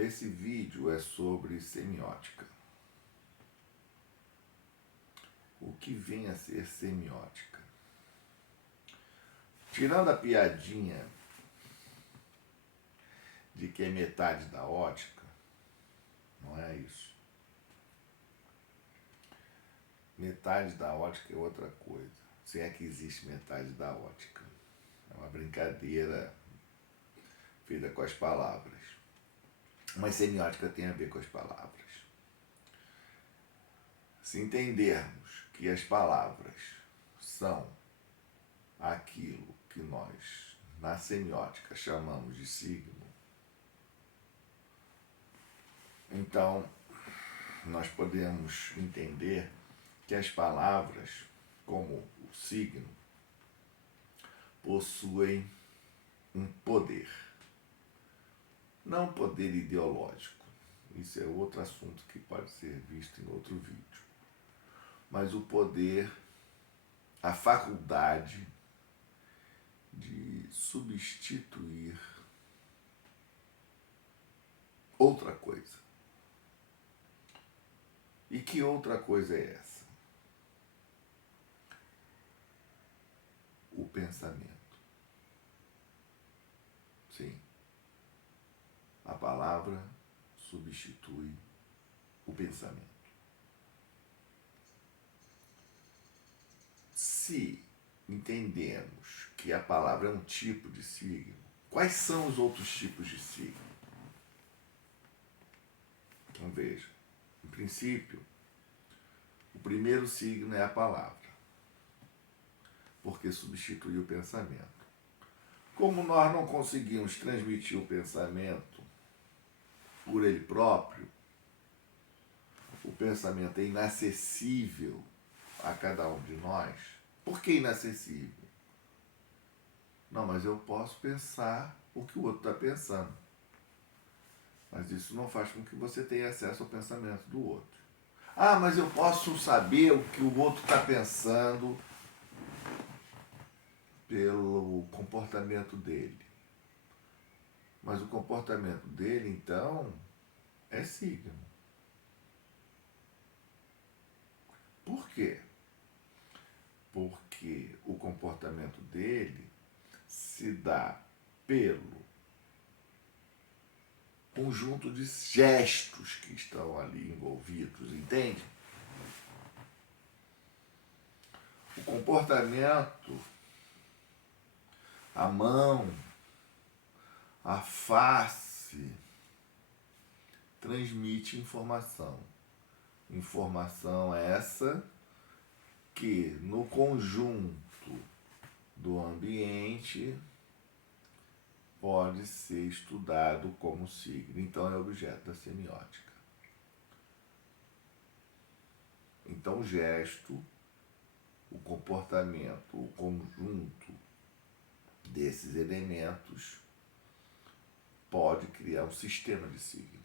Esse vídeo é sobre semiótica. O que vem a ser semiótica? Tirando a piadinha de que é metade da ótica, não é isso. Metade da ótica é outra coisa. Se é que existe metade da ótica. É uma brincadeira feita com as palavras. Mas semiótica tem a ver com as palavras. Se entendermos que as palavras são aquilo que nós, na semiótica, chamamos de signo, então nós podemos entender que as palavras, como o signo, possuem um poder. Não poder ideológico. Isso é outro assunto que pode ser visto em outro vídeo. Mas o poder, a faculdade de substituir outra coisa. E que outra coisa é essa? O pensamento. Sim. A palavra substitui o pensamento. Se entendemos que a palavra é um tipo de signo, quais são os outros tipos de signo? Então veja, em princípio, o primeiro signo é a palavra, porque substitui o pensamento. Como nós não conseguimos transmitir o pensamento por ele próprio, o pensamento é inacessível a cada um de nós. Por que inacessível? Não, mas eu posso pensar o que o outro está pensando. Mas isso não faz com que você tenha acesso ao pensamento do outro. Ah, mas eu posso saber o que o outro está pensando pelo comportamento dele. Mas o comportamento dele, então, é signo. Por quê? Porque o comportamento dele se dá pelo conjunto de gestos que estão ali envolvidos, entende? O comportamento, a mão, a face, transmite informação. Informação essa que, no conjunto do ambiente, pode ser estudado como signo. Então, é objeto da semiótica. Então, o gesto, o comportamento, o conjunto desses elementos pode criar um sistema de signos.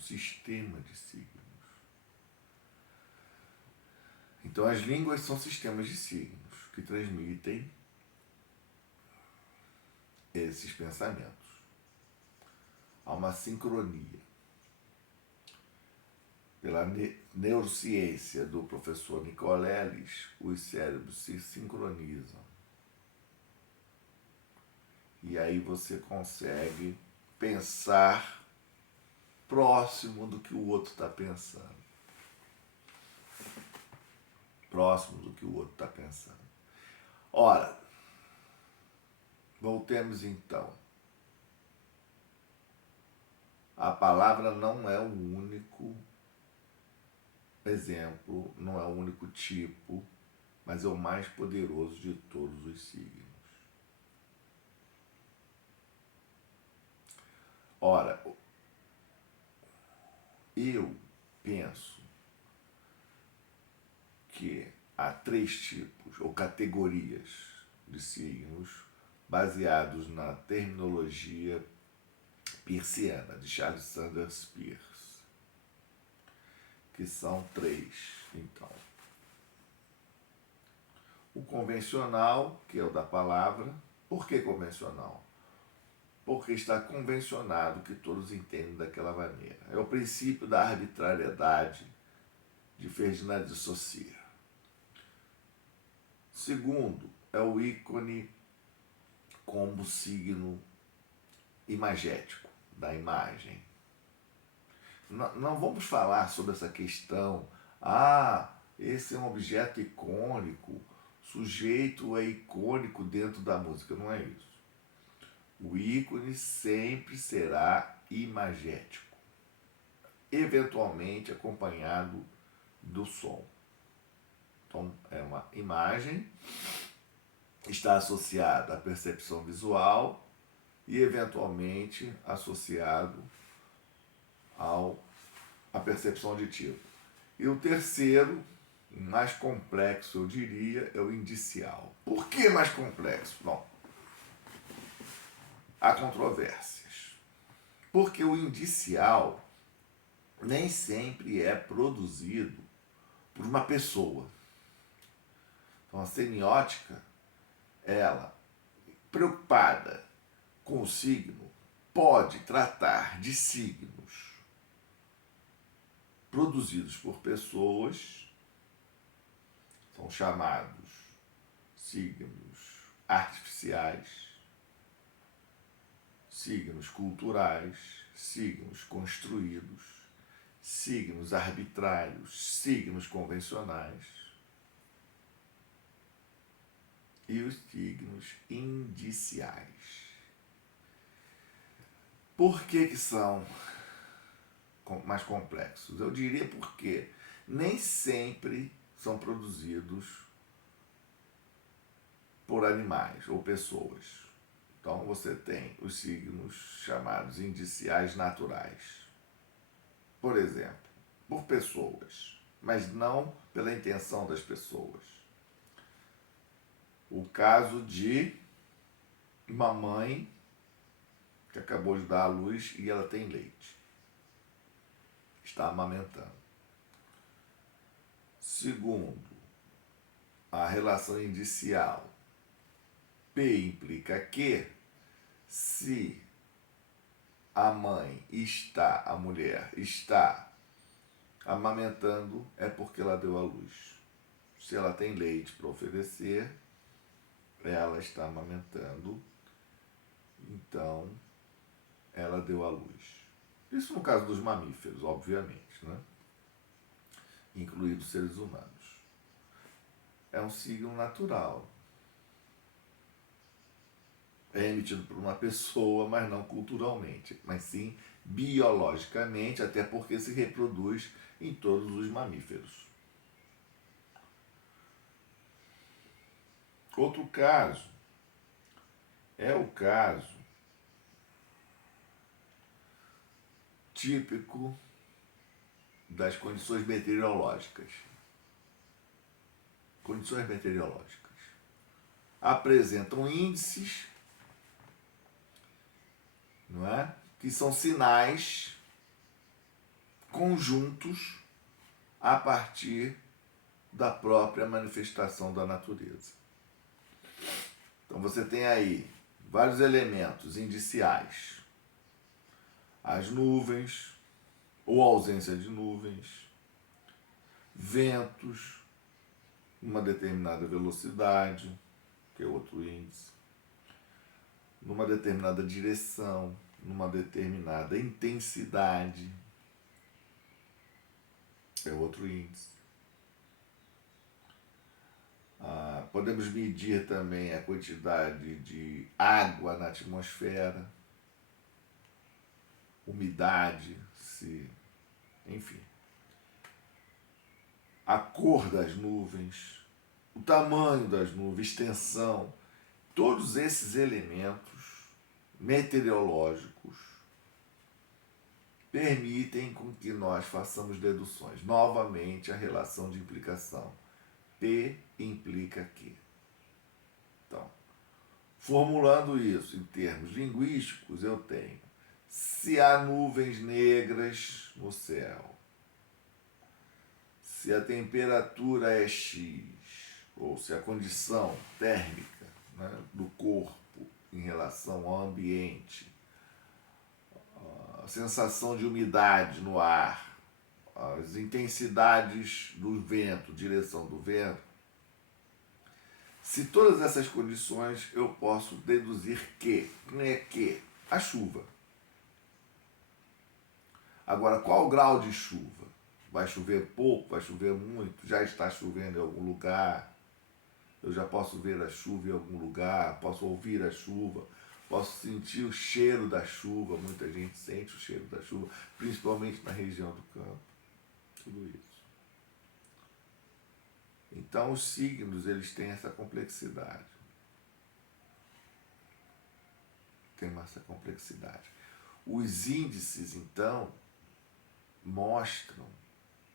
Sistema de signos. Então, as línguas são sistemas de signos que transmitem esses pensamentos. Há uma sincronia. Pela neurociência do professor Nicolelis, os cérebros se sincronizam. E aí você consegue pensar próximo do que o outro está pensando. Próximo do que o outro está pensando. Ora, voltemos então. A palavra não é o único exemplo, não é o único tipo, mas é o mais poderoso de todos os signos. Ora, eu penso que há 3 tipos ou categorias de signos baseados na terminologia peirciana, de Charles Sanders Peirce, que são 3, então. O convencional, que é o da palavra. Por que convencional? porque está convencionado que todos entendem daquela maneira. É o princípio da arbitrariedade de Ferdinand de Saussure. Segundo, é o ícone como signo imagético da imagem. Não vamos falar sobre essa questão, esse é um objeto icônico, sujeito é icônico dentro da música, não é isso. O ícone sempre será imagético, eventualmente acompanhado do som. Então, é uma imagem, está associada à percepção visual e, eventualmente, associado à percepção auditiva. E o terceiro, mais complexo, eu diria, é o indicial. Por que mais complexo? Bom, há controvérsias. Porque o indicial nem sempre é produzido por uma pessoa. Então, a semiótica, ela, preocupada com o signo, pode tratar de signos produzidos por pessoas, são chamados signos artificiais, signos culturais, signos construídos, signos arbitrários, signos convencionais e os signos indiciais. Por que são mais complexos? Eu diria porque nem sempre são produzidos por animais ou pessoas. Então você tem os signos chamados indiciais naturais. Por exemplo, por pessoas, mas não pela intenção das pessoas. O caso de uma mãe que acabou de dar à luz e ela tem leite. Está amamentando. Segundo, a relação indicial. P implica que, se a mulher está amamentando, é porque ela deu à luz. Se ela tem leite para oferecer, ela está amamentando, então ela deu à luz. Isso no caso dos mamíferos, obviamente, né? Incluídos seres humanos. É um signo natural. É emitido por uma pessoa, mas não culturalmente, mas sim biologicamente, até porque se reproduz em todos os mamíferos. Outro caso é o caso típico das condições meteorológicas. Condições meteorológicas apresentam índices, não é? Que são sinais conjuntos a partir da própria manifestação da natureza. Então você tem aí vários elementos indiciais. As nuvens, ou ausência de nuvens, ventos, numa determinada velocidade, que é outro índice, numa determinada direção, numa determinada intensidade, é outro índice. Podemos medir também a quantidade de água na atmosfera, umidade, enfim. A cor das nuvens, o tamanho das nuvens, extensão, todos esses elementos meteorológicos permitem com que nós façamos deduções. Novamente, a relação de implicação. P implica que. Então, formulando isso em termos linguísticos, eu tenho: se há nuvens negras no céu, se a temperatura é X, ou se a condição térmica, né, do corpo em relação ao ambiente a sensação de umidade no ar, as intensidades do vento, direção do vento, se todas essas condições eu posso deduzir que, a chuva. Agora, qual o grau de chuva? Vai chover pouco, vai chover muito, já está chovendo em algum lugar, eu já posso ver a chuva em algum lugar, posso ouvir a chuva, posso sentir o cheiro da chuva, muita gente sente o cheiro da chuva, principalmente na região do campo, tudo isso. Então os signos, eles têm essa complexidade. Os índices, então, mostram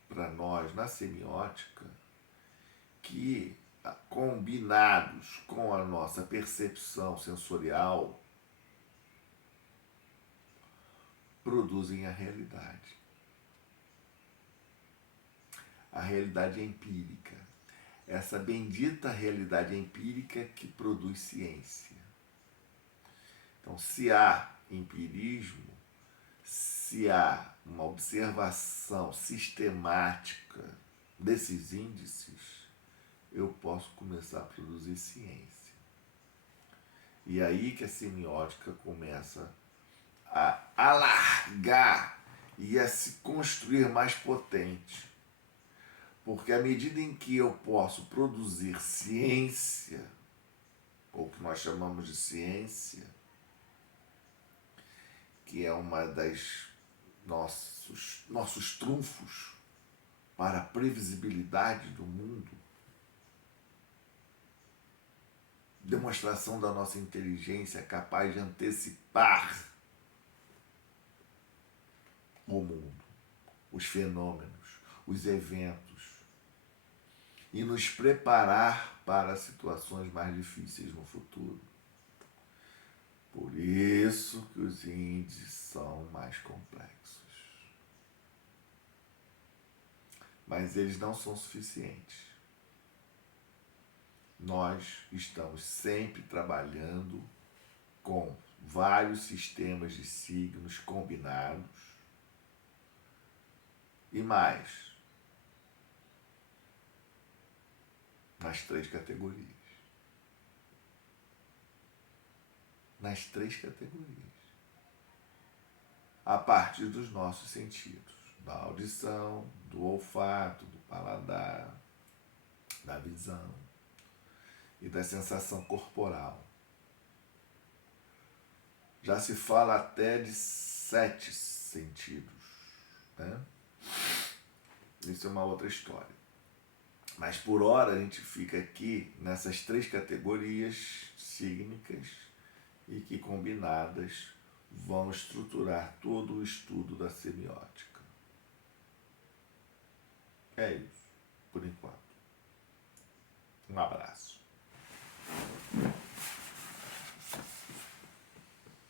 para nós, na semiótica, que combinados com a nossa percepção sensorial, produzem a realidade. A realidade empírica. Essa bendita realidade empírica que produz ciência. Então, se há empirismo, se há uma observação sistemática desses índices, eu posso começar a produzir ciência. E aí que a semiótica começa a alargar e a se construir mais potente. Porque à medida em que eu posso produzir ciência, ou o que nós chamamos de ciência, que é uma das nossos trunfos para a previsibilidade do mundo, demonstração da nossa inteligência capaz de antecipar o mundo, os fenômenos, os eventos, e nos preparar para situações mais difíceis no futuro. Por isso que os índices são mais complexos. Mas eles não são suficientes. Nós estamos sempre trabalhando com vários sistemas de signos combinados e mais, nas três categorias. A partir dos nossos sentidos, da audição, do olfato, do paladar, da visão e da sensação corporal. Já se fala até de 7 sentidos, né? Isso é uma outra história. Mas por hora a gente fica aqui nessas 3 categorias sígnicas e que combinadas vão estruturar todo o estudo da semiótica. É isso, por enquanto. Um abraço.